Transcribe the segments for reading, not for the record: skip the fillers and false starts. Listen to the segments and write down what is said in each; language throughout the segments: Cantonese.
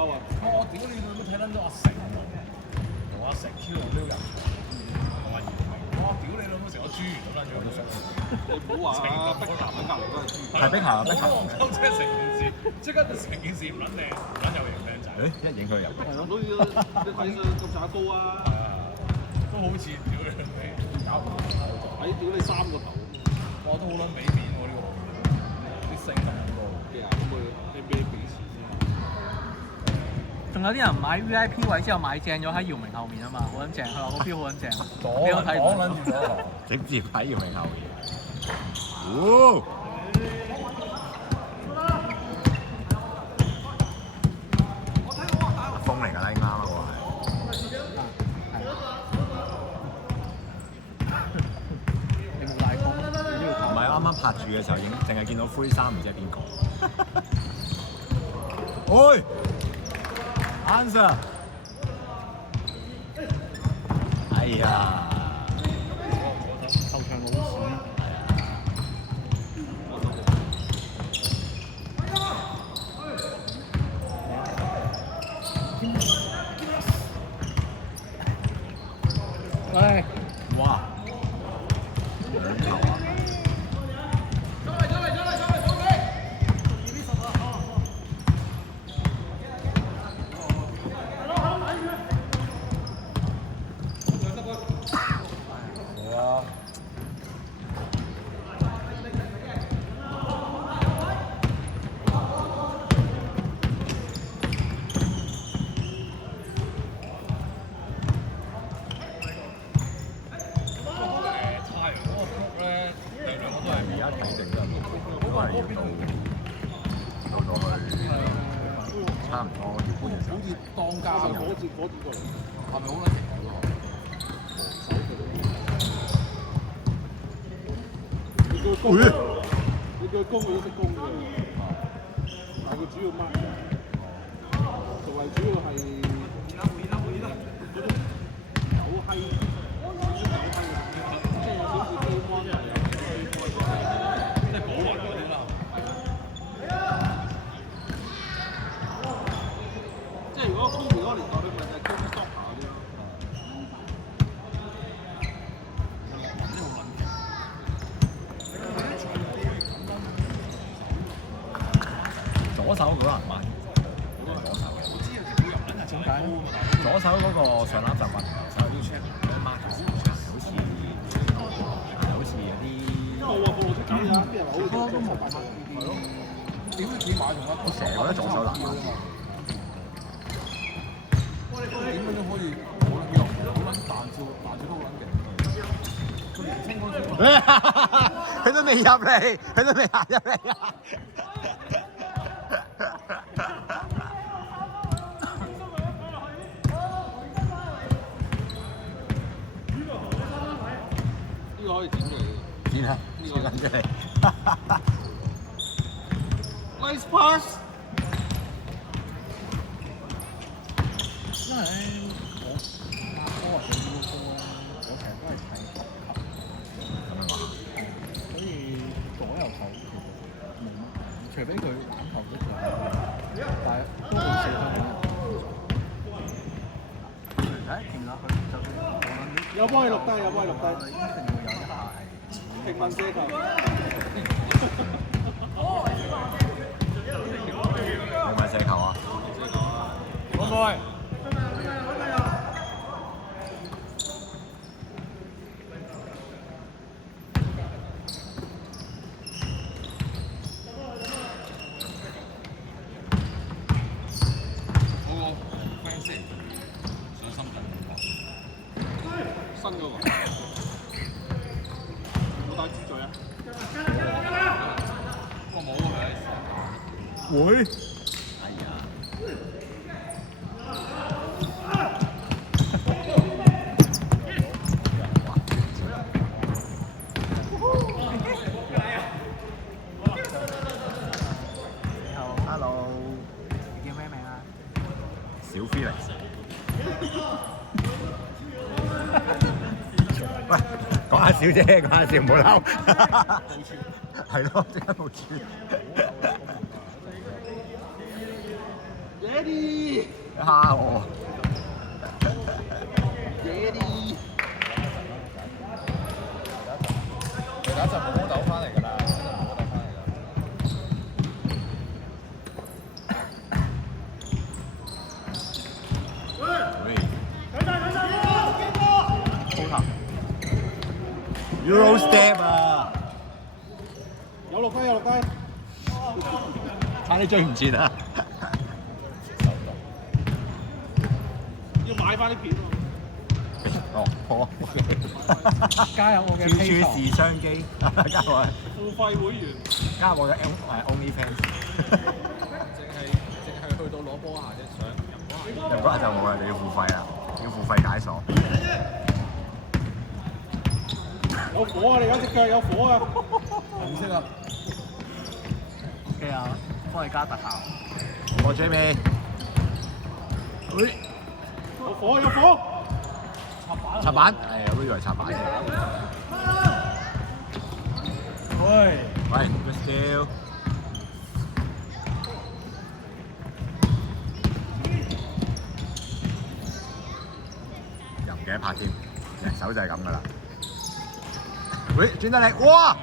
抽啊！我屌你老母睇撚到阿成同阿成 Q 我都有人同埋我屌你老母成個豬咁撚樣都想。你唔好話啊！碧咸喺隔離都係豬。係碧咸啊！碧咸。我即係成件事，即刻成件事唔撚靚，唔撚有型靚仔。誒，一影佢入。碧咸都要你睇上咁炸高啊！係啊，都好似屌你老味搞唔掂。睇屌你3個頭。我都好撚俾面喎呢個，啲星咁多。嘅啊，咁佢 NBA 俾錢啫嘛。仲有啲人買 VIP 位之後買正咗喺姚明後面啊嘛，好撚正，佢話個標好撚正。你有睇唔撚住咗，直接喺姚明後面。哦！風嚟㗎啦，啱啦喎。你冇大風，你呢唔係啱啱拍住嘅時候，淨係見到灰衫，唔知係邊個。喂 ，Answer！ 哎呀！球場老鼠。喂！哇！兩球啊！差唔多要搬嘅時候，好似當家咁。火箭過嚟，係咪好撚型啊？你叫佢攻，你叫佢攻佢都識攻嘅，但係佢主要乜？同埋主要係有閪，即係有少少機關係。即係保雲嗰啲啦。即係如果空調嗰個年代，你咪就係攻 stop 下嗰啲咯。左手嗰個人慢，左手嘅。點解？左手嗰個上籃就慢，右手要長，孖住好似有啲。冇啊，冇出街啊！啲人話好似做700蚊呢啲。係咯。點會只買同一？我成日覺得左手難。點樣都可以好撚用，好撚彈照都好撚勁。佢年青嗰陣，佢都未入嚟，佢都未行入嚟啊！呢個可以剪出嚟嘅。剪啊！剪撚出嚟。Nice pass。因為我打波啊，對呢個波咧，我成日都係睇球咁樣話。所以左右手其實冇乜，除非佢籃球都仲有，但係都好少睇人。睇掂啦，佢就算我諗有幫你錄低，有幫你錄低。一定會有一下係平民射球。定係射球啊？可唔可以？新嗰個。冇帶豬嘴啊！我冇啊，會。Hello， 你叫咩名啊？小 Felix。喂，講下笑啫，講下笑，唔好嬲。係咯，即刻冇穿。耶！ Daddy，蝦我。其實一陣冇毛豆翻嚟㗎啦，一陣冇毛豆翻嚟啦。喂。Euro step 啊！有落低有落低，差啲追唔切啊！要買翻啲片喎。哦，好啊。加入我嘅處 P 處是商機，加我付費會員，加我嘅 OnlyFans。淨係去到攞波下啫，想入波下。入嗰日就冇啦，你要付費啦，要付費解鎖。有火啊！你而家隻腳有火啊！紅色啊！ OK 啊，幫你加特效。我最尾，喂，有火有火！插板，係我都以為插板嘅。喂，喂 ，good steal。又唔記得拍添，隻手就係咁噶啦。喂，轉得嚟，哇！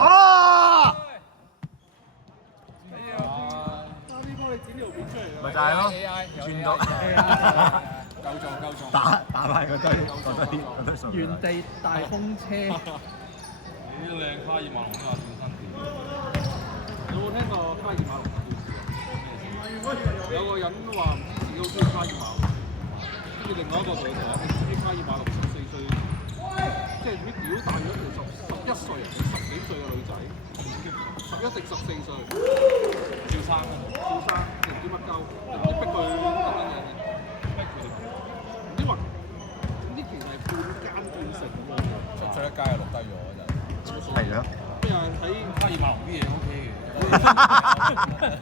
啊！啱啲幫你剪條片出嚟咪就係咯，轉到夠撞，打埋嗰堆數。原地大風車。啲靚卡爾馬龍都有轉身條。有冇聽過卡爾馬龍嘅故事啊？有個人話唔知自己好中意卡爾馬龍，跟住另外一個同佢講：你知唔知卡爾馬龍14歲，即係啲屌大咗條11歲人哋10幾歲嘅女仔，11定14歲，趙生，定唔知乜鳩，定唔知逼佢咁樣嘅，逼佢哋，唔知話呢其實係半奸半成咁樣。出咗一街就錄低咗真係。係咯。咩啊？睇卡爾馬龍啲嘢 OK 嘅。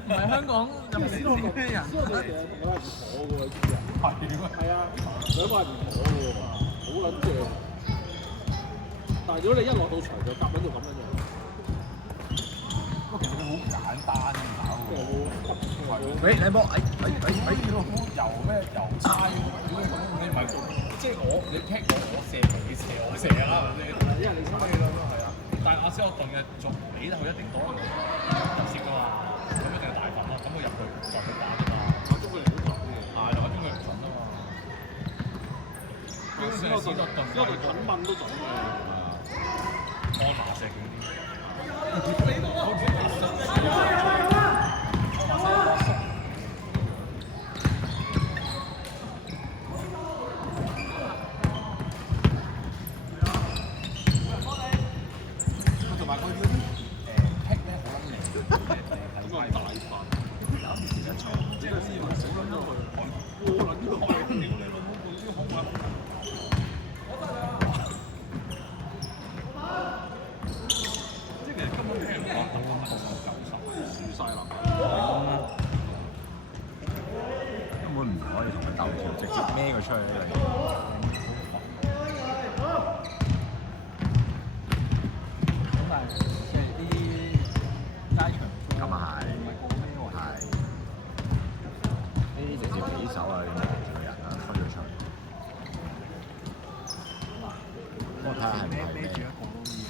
唔係香港有少數咩人？小學仔成日同我係唔妥嘅喎，知唔知啊？係啊，兩個係唔妥嘅喎，好撚正。但係如果你一落到場就夾緊到咁樣樣，不過其實佢好簡單嘅打即係喎。會急喂，你波，油咩油差嘅，點解咁？你唔係即係你踢我射你射我射啦，係咪先？因為你差係啊。但係阿斯洛頓嘅仲俾得佢一定多入線㗎嘛，咁一定係大份咯。咁佢入去就佢打㗎嘛，打中佢嚟好準嘅。係就話中佢唔準啊嘛。斯洛頓近問都準嘅。安拿射嗰啲。同埋佢嗰啲踢咧好撚靚，咁啊大份，即係先少撚咗佢，過撚咗佢，屌你老母嗰啲紅啊！即係其實根本聽唔講等我90，輸曬啦。根本唔可以同佢鬥跳，直接孭佢出去。咁但係即係啲街場咁啊係，唔係個咩喎？係。呢啲直接起手啊，你孭住個人啊，推佢出去。不過睇下係唔係孭住一個都已經。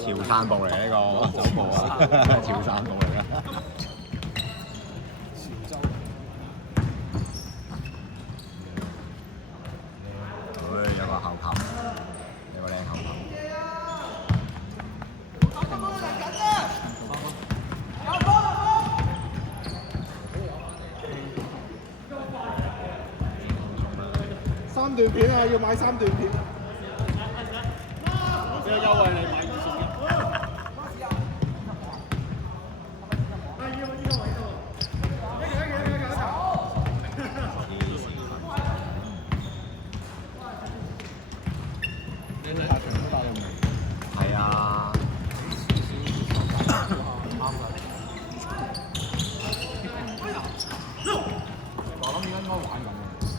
潮汕步嚟呢個，走步啊，真係潮汕步嚟㗎。潮州。有個後冚，有個靚後冚。3段片啊，要買3段片。有優惠你買2送1。你下場都打到未？係啊。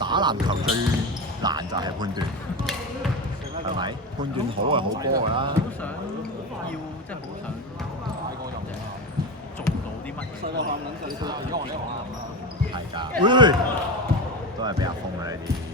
打籃球最難就係判斷，係咪？判斷好係好波㗎啦。好想要，即係好想大個人啊，做到啲乜嘢？細個喊撚細，而家我呢行啦。係㗎，都係比較瘋嘅呢啲。